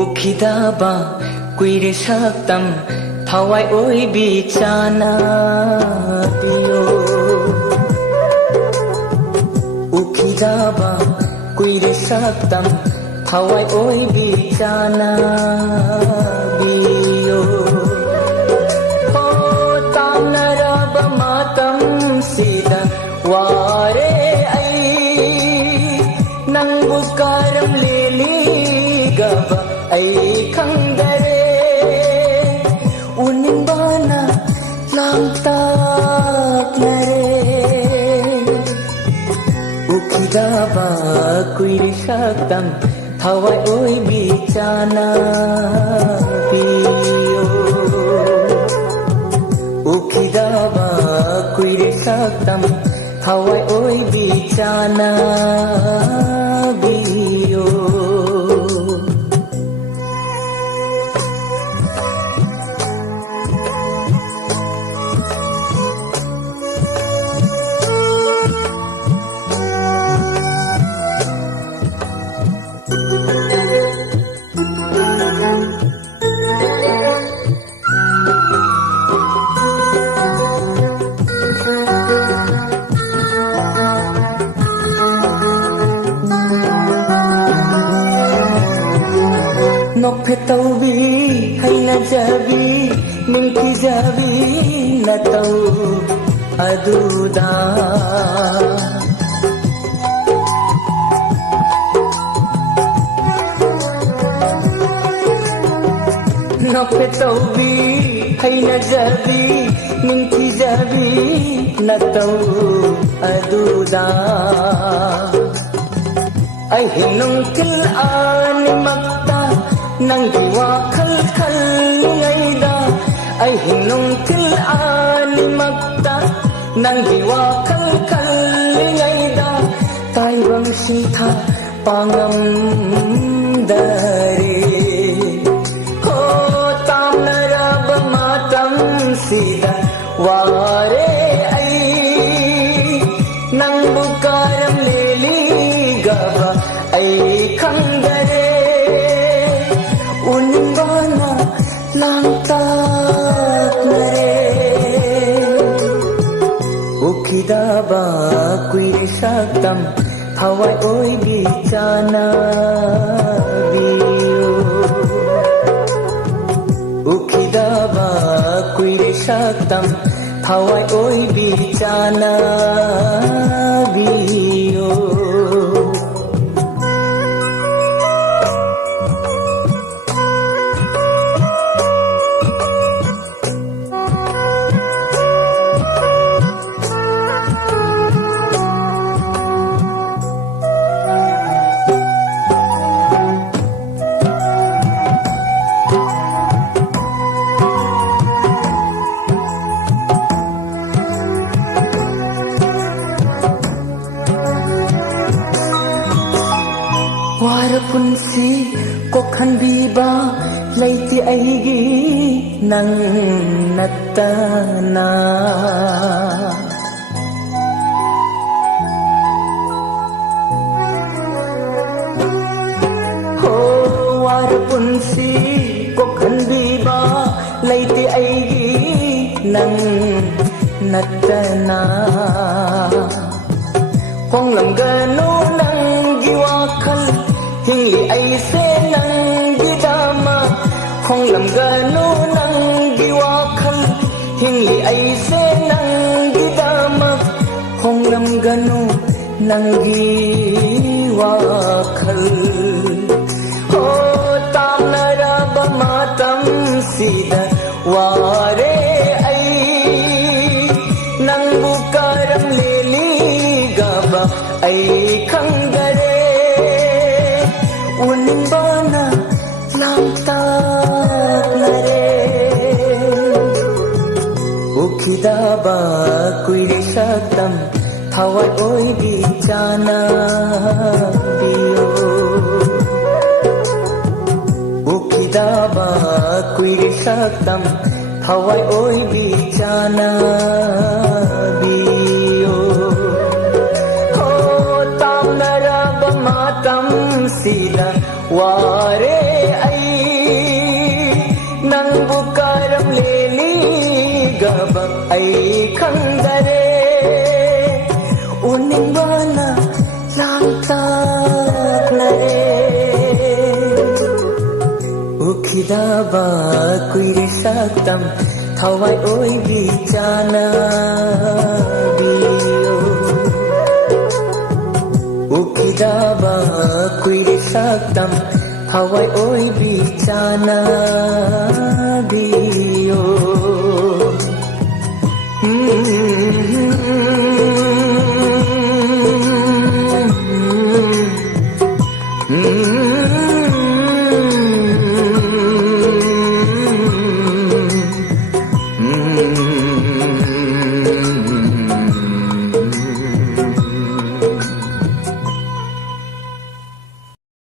उखिदाबा कुइरे सक्तम थावाई ओइ बिचाना पियो उखिदाबा कुइरे सक्तम थावाई ओइ बिचाना बियो हो तामनरब मातम सिदा वारे आई नंगु कारम लेली गबा ay khangdare unimbana lamtak nare ukidaba kuiri saktam thawai oi bichana piyo ukidaba kuiri saktam thawai oi bichana piyo Nokpetaubi hay najabi ningkijabi natau aduda Nokpetaubi hay najabi ningkijabi natau aduda ay hinungkil animakta nanggi wakal kal ngaida ay hinungkil animakta nanggi wakal kal ngaida taibang sitha pangam dare ko tamnarab matam sida ware ay nang bukaram leli gaba ay khangdare unimbana lamtak nare ukidaba kuiri saktam thawai oi bichana biyo ukidaba kuiri saktam thawai oi bichana biyo punsi ko khanbiba laiti aigi nang nattana ho war punsi ko khanbiba laiti aigi nang nattana kong lam ganu nang giwakal hingi ay se nang gidama kong lam ganu nang giwakal hingi ay se nang gidama kong lam ganu nang giwakal ho tamnarab matam sida ware ay nang bukaram leli gaba ay khangdare unimbana lamtak nare उखिदाबा कुइरे सकतम थावाय ओइबि जाना बियो उखिदाबा कुइरे सकतम थावाय ओइबि जाना बियो हो तामनरब मातम सिला वारे आई नंबु करम लेली गब आई खंदरे उनिंगना लांता लरे उखिदाबा कुइरे सकतम थावाय ओइबि जाना बियो उखिदाबा कुइरे सकतम थावाय ओइबि जाना